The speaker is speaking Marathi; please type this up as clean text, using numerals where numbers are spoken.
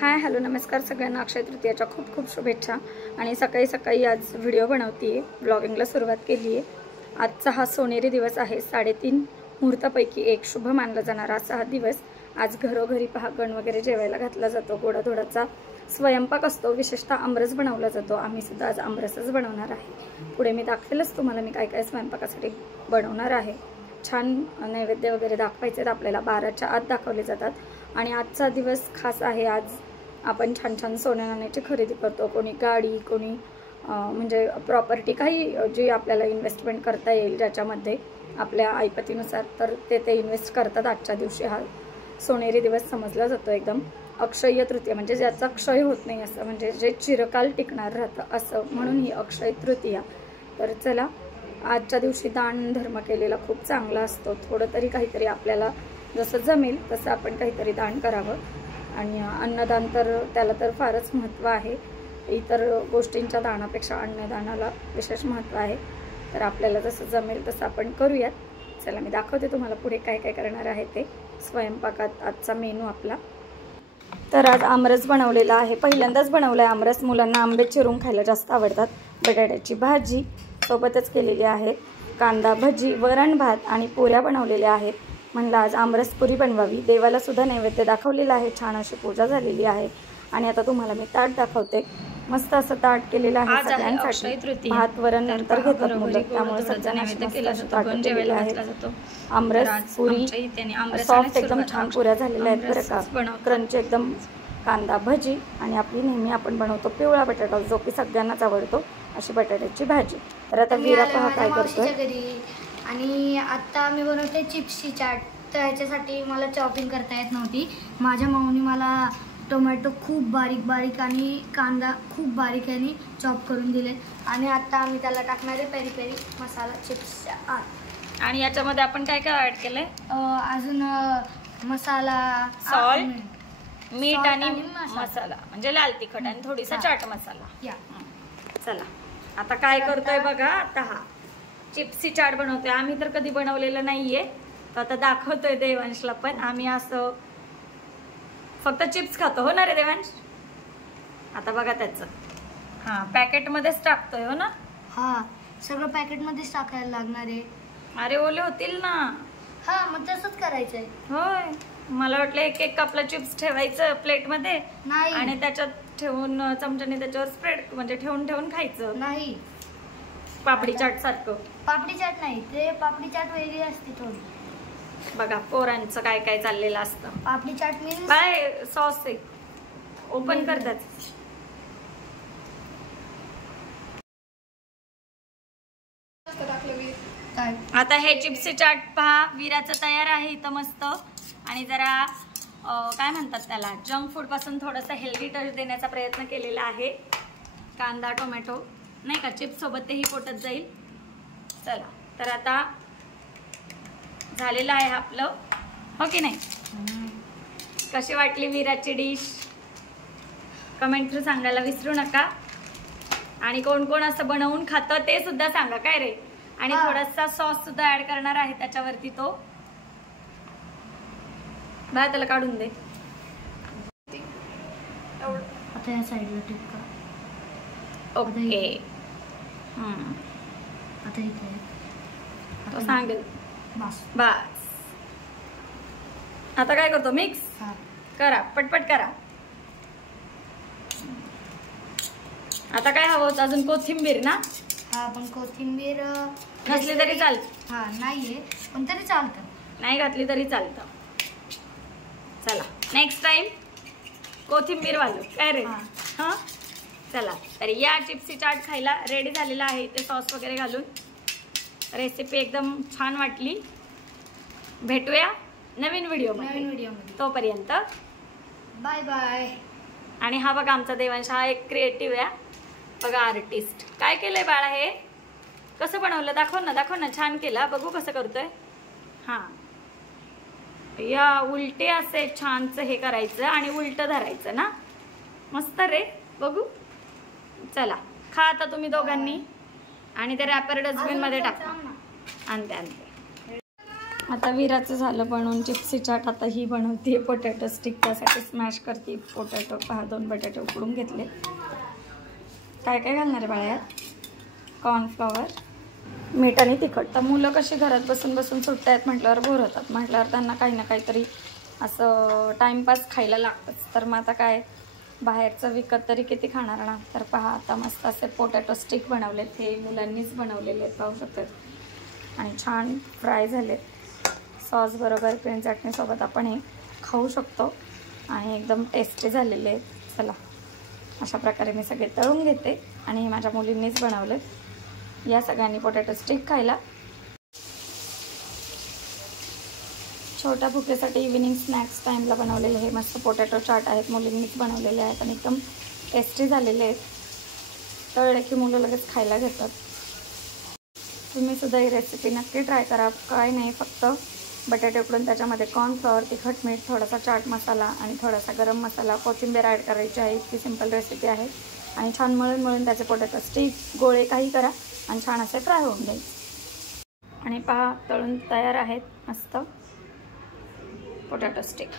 हाय हॅलो नमस्कार सगळ्यांना, अक्षय तृतीयाच्या खूप खूप शुभेच्छा। आणि सकाळी सकाळी आज व्हिडिओ बनवतीये, ब्लॉगिंगला सुरुवात केली आहे। आजचा हा सोनेरी दिवस आहे, 3:30 मुहूर्तापैकी एक शुभ मानला जाणारा असा हा दिवस। आज घरोघरी गण वगैरे जेवायला घातला जातो, गोडाधोडाचा स्वयंपाक असतो, विशेषतः आमरस बनवला जातो। आम्ही सुद्धा आज आमरसच बनवणार आहे। पुढे मी दाखवेलच तुम्हाला मी काय काय स्वयंपाकासाठी बनवणार आहे। छान नैवेद्य वगैरे दाखवायचे आपल्याला, 12च्या आत दाखवले जातात। आणि आजचा दिवस खास आहे। आज आपण छान छान सोन्या नाण्याची खरेदी करतो, कोणी गाडी, कोणी म्हणजे प्रॉपर्टी, काही जी आपल्याला इन्व्हेस्टमेंट करता येईल ज्याच्यामध्ये आपल्या ऐपतीनुसार, तर ते इन्व्हेस्ट करतात। आजच्या दिवशी हा सोनेरी दिवस समजला जातो। एकदम अक्षय तृतीया म्हणजे ज्याचा क्षय होत नाही असं, म्हणजे जे चिरकाल टिकणार राहतं असं, म्हणून ही अक्षय तृतीया। तर चला, आजच्या दिवशी दान धर्म केलेला खूप चांगला असतो। थोडं तरी काहीतरी आपल्याला जसं जमेल तसं आपण काहीतरी दान करावं। आणि अन्नदान तर त्याला तर फारच महत्त्व आहे, इतर गोष्टींच्या दानापेक्षा अन्नदानाला विशेष महत्त्व आहे। तर आपल्याला जसं जमेल तसं आपण करूयात। चला मी दाखवते तुम्हाला पुढे काय काय करणार आहे ते स्वयंपाकात, आजचा मेनू आपला। तर आज आमरस बनवलेला आहे, पहिल्यांदाच बनवला आहे आमरस। मुलांना आंबे चिरून खायला जास्त आवडतात। बटाट्याची भाजी सोबतच केलेली आहे, कांदा भजी, वरण भात आणि पुऱ्या बनवलेल्या आहेत। म्हणलं आज आमरस पुरी बनवावी। देवाला सुद्धा नैवेद्य दाखवलेला आहे, छान अशी पूजा झालेली आहे। आणि आता तुम्हाला मी ताट दाखवते, मस्त असं ताट केलेलं आहे सगळ्यांसाठी। भात वरण नंतर घेतात मुलं, त्यामुळे सगळ्यांना जेवायला घातला जातो। आमरस पुरी सॉफ्ट एकदम छान पुऱ्या झालेल्या आहेत बरं का, क्रंची एकदम। कांदा भजी आणि आपली नेहमी आपण बनवतो पिवळा बटाटा, जो की सगळ्यांनाच आवडतो, अशी बटाट्याची भाजी। तर आता वीरा पहा काय करतोय। आणि आता मी बनवते चिप्सची चाट। तर ह्याच्यासाठी मला चॉपिंग करता येत नव्हती, माझ्या माऊनी मला टोमॅटो खूप बारीक बारीक आणि कांदा खूप बारीक आणि चॉप करून दिले। आणि आता आम्ही त्याला टाकणार आहे पेरी पेरी मसाला चिप्सच्या आत। आणि याच्यामध्ये आपण काय काय ॲड केलंय, अजून मसाला, सॉल्ट, मीठ आणि मसाला म्हणजे लाल तिखट आणि थोडीसा चाट मसाला। या चला आता काय करतोय बघा। आता हा चिप्सची चाट बनवतोय, आम्ही तर कधी बनवलेलं नाहीये, तर आता दाखवतोय देवांशला पण। आम्ही असं फक्त चिप्स खातो, हो ना रे देवांश? आता बघा त्याचं, हा पॅकेटमध्येच टाकतोय, हो ना? हा सगळं पॅकेटमध्येच टाकायला लागणार आहे। अरे ओले होतील ना। हा मग तसंच करायचंय। होय, मला वाटलं एक एक आपला चिप्स ठेवायचं प्लेटमध्ये नाही, आणि त्याच्यात ठेवून चमच्याने त्याच्यावर स्प्रेड म्हणजे ठेवून ठेवून खायचं। नाही, पापडी चाट सारखं। पापडी चाट नाही, ते पापडी चाट वेगळी असते थोडी। बघा पोरांचं काय काय चाललेलं असतं। पापडी चाट मीन्स काय सॉस आहे, ओपन करतात। आता हे चिप्सची चाट पहा, विराचं तयार आहे इथं मस्त। आणि जरा काय म्हणतात त्याला, जंक फूड पासून थोडंसं हेल्दी टच देण्याचा प्रयत्न केलेला आहे। कांदा टोमॅटो नाही का, चिप्स सोबत तेही पोटात जाईल। चला तर आता झालेलं आहे आपलं, हो की नाही? कशी वाटली विराची डिश कमेंट थ्रू सांगायला विसरू नका। आणि कोण कोण असं बनवून खातं ते सुद्धा सांगा, काय रे? आणि थोडासा सॉस सुद्धा ऍड करणार आहे त्याच्यावरती, तो बाहेर त्याला काढून दे। आता या साईडला टिपका, ओके। आता इथे तो सांगेल बस बस। आता काय करतो, मिक्स करा, पटपट करा। आता काय हवं होतं अजून, कोथिंबीर ना? हा पण कोथिंबीर घातली तरी चालतं। हा नाहीये पण तरी चालतं, नाही घातली तरी चालतं। चला नेक्स्ट टाइम कोथिंबीर वालू, काय रे? हा चला, तर या चिप्सची चाट खायला रेडी झालेला आहे, ते सॉस वगैरे घालून। रेसिपी एकदम छान वाटली। भेटूया नवीन व्हिडिओमध्ये, तोपर्यंत बाय बाय। आणि हा बघा आमचा देवांश, हा एक क्रिएटिव्ह आहे बघा, आर्टिस्ट। काय केलंय बाळा, हे कसं बनवलं? दाखव ना, छान केलं, बघू कसं करतोय। हा या उलटे असे छानचं हे करायचं आणि उलट धरायचं ना, मस्त रे, बघू। चला खा आता तुम्ही दोघांनी, आणि ते रॅपर डस्टबिन मध्ये टाका। आणते आता विराचं झालं बनवून चिप्सी चाट. आता ही बनवते पोटॅटो स्टिक. त्यासाठी स्मॅश करते पोटॅटो. पहा 2 बटाटे उकडून घेतले. काय काय घालणार आहे बाळा यात? कॉर्नफ्लॉवर, मीठ आणि तिखट. तर मुलं कशी घरात बसून बसून सुट्ट्या आहेत म्हटल्यावर बोर होतात. म्हटल्यावर त्यांना काही ना काहीतरी असं टाईमपास खायला लागतंच. तर मग आता काय बाहेरचं विकत तरी किती खाणार ना. तर पहा आता मस्त असे पोटॅटो स्टिक बनवलेत. हे मुलांनीच बनवलेले आहेत, पाहू शकतात. आणि छान फ्राय झालेत. सॉस बरोबर ग्रीन चटणीसोबत आपण हे खाऊ शकतो आणि एकदम टेस्टी झालेले आहेत. चला अशा प्रकारे मी सगळे तळून घेते आणि हे माझ्या मुलींनीच बनवले. या सगळ्यांनी पोटॅटो स्टिक खायला. छोट्या भुकेसाठी इव्हिनिंग स्नॅक्स टाईमला बनवलेले हे मस्त पोटॅटो चाट आहेत. मुलींनीच बनवलेले आहेत आणि एकदम टेस्टी झालेले आहेत. तळले की मुलं लगेच खायला घेतात. तुम्ही सुद्धा ही रेसिपी नक्की ट्राय करा. काय नाही, फक्त बटाटे उकडून त्याच्यामध्ये कॉर्नफ्लॉवर, तिखट, मीठ, थोडासा चाट मसाला आणि थोडासा गरम मसाला, कोथिंबीर ॲड करायची आहे. इतकी सिंपल रेसिपी आहे. आणि छान मळून मळून त्याचे पोटॅटो स्टिक गोळे काही करा आणि छान असे फ्राय होऊन द्यायचे. आणि पहा तळून तयार आहेत मस्त पोटॅटो स्टिक.